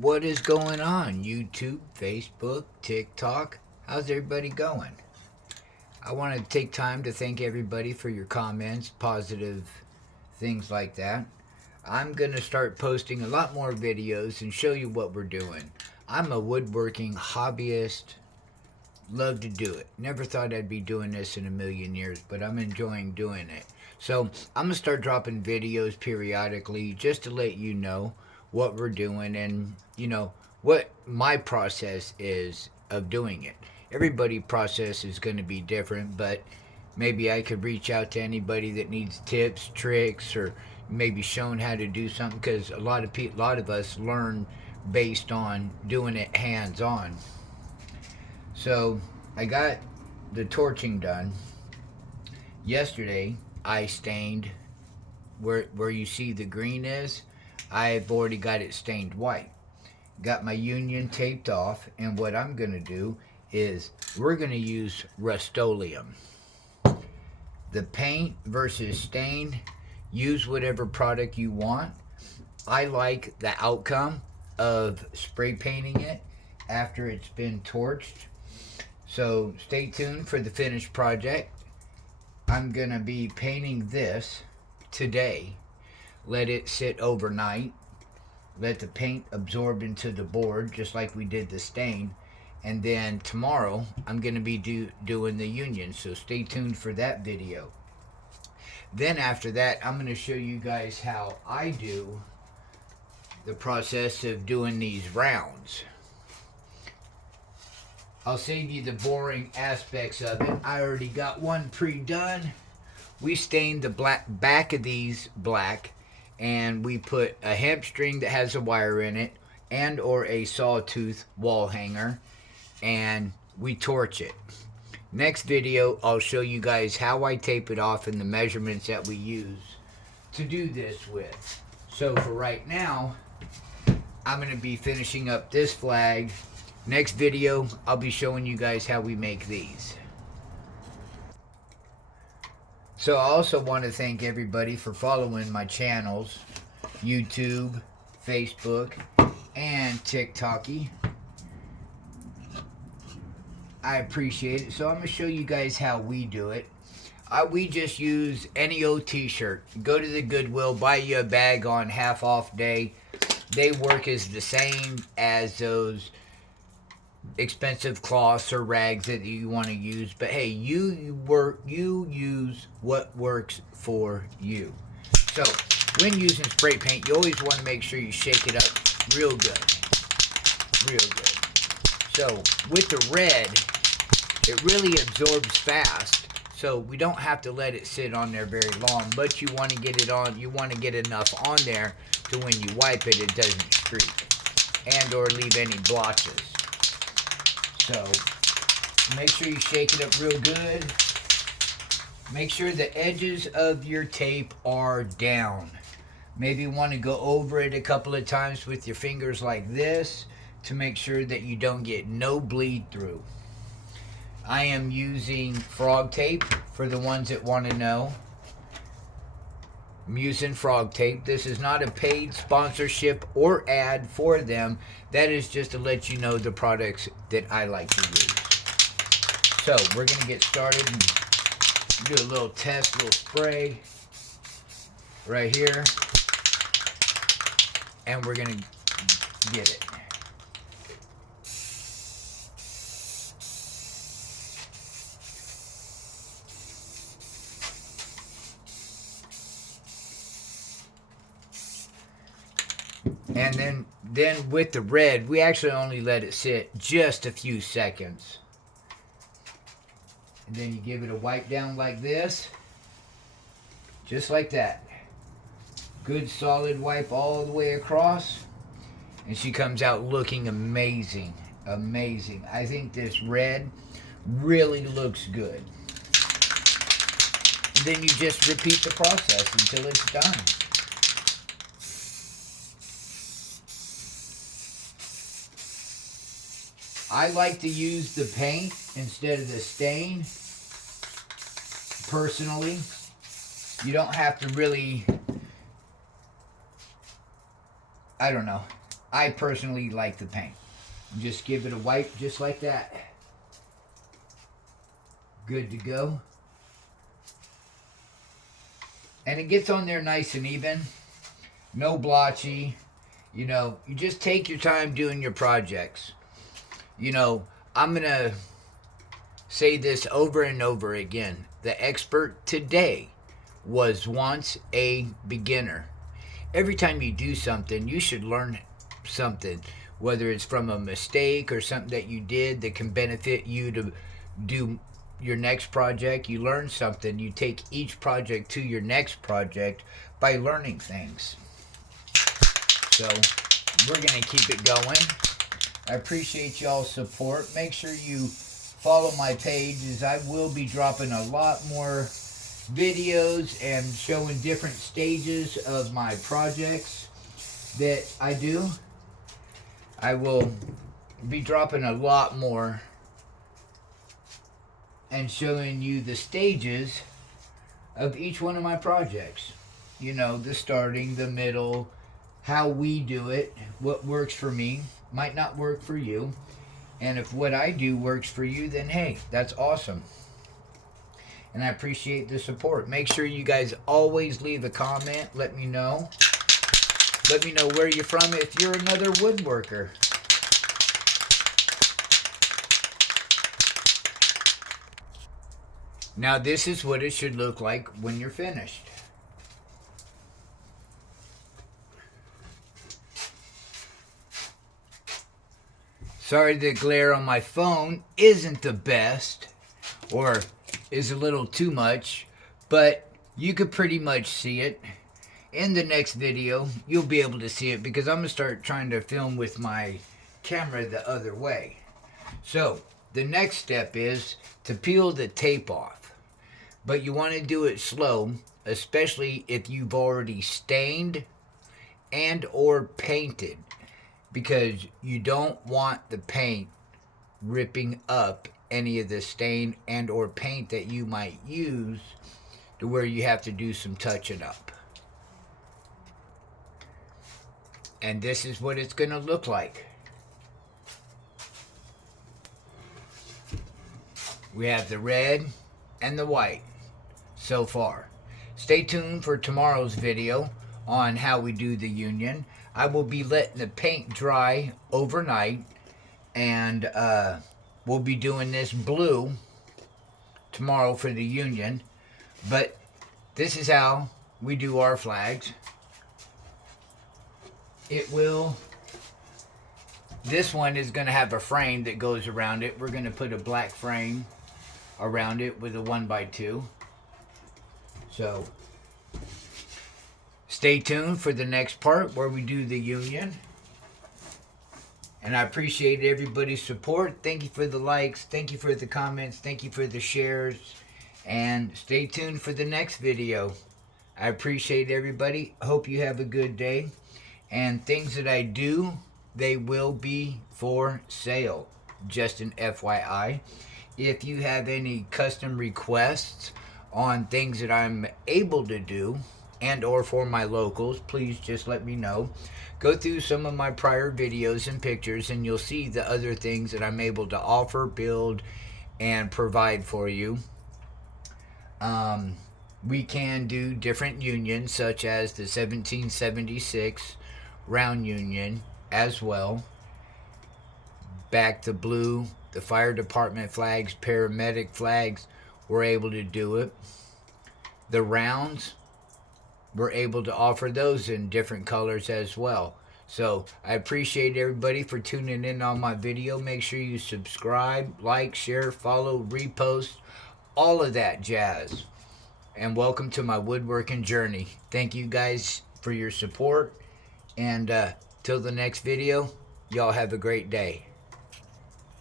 What is going on? YouTube, Facebook, TikTok? How's everybody going? I want to take time to thank everybody for your comments, positive things like that. I'm going to start posting a lot more videos and show you what we're doing. I'm a woodworking hobbyist. Love to do it. Never thought I'd be doing this in a million years, but I'm enjoying doing it. So I'm going to start dropping videos periodically just to let you know what we're doing and, what my process is of doing it. Everybody's process is going to be different, but maybe I could reach out to anybody that needs tips, tricks, or maybe shown how to do something because a lot of us learn based on doing it hands on. So I got the torching done. Yesterday, I stained where you see the green is. I've already got it stained white. Got my union taped off, and what I'm going to do is we're going to use Rust-Oleum. The paint versus stain, use whatever product you want. I like the outcome of spray painting it after it's been torched. So stay tuned for the finished project. I'm going to be painting this today. Let it sit overnight. Let the paint absorb into the board just like we did the stain. And then tomorrow I'm going to be doing the union. So stay tuned for that video. Then after that, I'm going to show you guys how I do the process of doing these rounds. I'll save you the boring aspects of it. I already got one pre-done. We stained the back of these black, and we put a hemp string that has a wire in it and or a sawtooth wall hanger, and we torch it. Next video, I'll show you guys how I tape it off and the measurements that we use to do this with. So for right now, I'm going to be finishing up this flag. Next video, I'll be showing you guys how we make these. So I also want to thank everybody for following my channels, YouTube, Facebook, and TikTok-y. I appreciate it. So I'm going to show you guys how we do it. We just use any old t-shirt. Go to the Goodwill, buy you a bag on half off day. They work as the same as those expensive cloths or rags that you want to use, but hey, you use what works for you. So when using spray paint, you always want to make sure you shake it up real good. So with the red, it really absorbs fast, so we don't have to let it sit on there very long, but you want to get it on, you want to get enough on there to when you wipe it, it doesn't streak and or leave any blotches. So make sure you shake it up real good. Make sure the edges of your tape are down. Maybe you want to go over it a couple of times with your fingers like this to make sure that you don't get no bleed through. I am using frog tape for the ones that want to know. I'm using frog tape. This is not a paid sponsorship or ad for them. That is just to let you know the products that I like to use. So we're going to get started and do a little test, little spray right here. And we're going to get it. And then with the red, we actually only let it sit just a few seconds. And then you give it a wipe down like this. Just like that. Good solid wipe all the way across. And she comes out looking amazing. Amazing. I think this red really looks good. And then you just repeat the process until it's done. I like to use the paint instead of the stain. Personally, you don't have to really, I don't know. I personally like the paint. Just give it a wipe just like that. Good to go. And it gets on there nice and even. No blotchy. You know, you just take your time doing your projects. You know, I'm going to say this over and over again. The expert today was once a beginner. Every time you do something, you should learn something, whether it's from a mistake or something that you did that can benefit you to do your next project. You learn something. You take each project to your next project by learning things. So we're going to keep it going. I appreciate y'all's support. Make sure you follow my page, as I will be dropping a lot more videos and showing different stages of my projects that I do. I will be dropping a lot more and showing you the stages of each one of my projects. You know, the starting, the middle, how we do it, what works for me might not work for you. And if what I do works for you, then hey, that's awesome. And I appreciate the support. Make sure you guys always leave a comment. Let me know. Let me know where you're from if you're another woodworker. Now this is what it should look like when you're finished. Sorry, the glare on my phone isn't the best, or is a little too much, but you could pretty much see it. In the next video, you'll be able to see it because I'm going to start trying to film with my camera the other way. So, the next step is to peel the tape off. But you want to do it slow, especially if you've already stained and or painted, because you don't want the paint ripping up any of the stain and or paint that you might use to where you have to do some touching up. And this is what it's going to look like. We have the red and the white so far. Stay tuned for tomorrow's video on how we do the union. I will be letting the paint dry overnight, and we'll be doing this blue tomorrow for the union. But this is how we do our flags. This one is going to have a frame that goes around it. We're going to put a black frame around it with a 1x2. So stay tuned for the next part where we do the union. And I appreciate everybody's support. Thank you for the likes. Thank you for the comments. Thank you for the shares. And stay tuned for the next video. I appreciate everybody. Hope you have a good day. And things that I do, they will be for sale. Just an FYI. If you have any custom requests on things that I'm able to do and or for my locals, please just let me know. Go through some of my prior videos and pictures and you'll see the other things that I'm able to offer, build, and provide for you. We can do different unions such as the 1776 round union as well. Back to blue, the fire department flags, paramedic flags, we're able to do it. The rounds, we're able to offer those in different colors as well. So I appreciate everybody for tuning in on my video. Make sure you subscribe, like, share, follow, repost, all of that jazz. And welcome to my woodworking journey. Thank you guys for your support. And till the next video, y'all have a great day.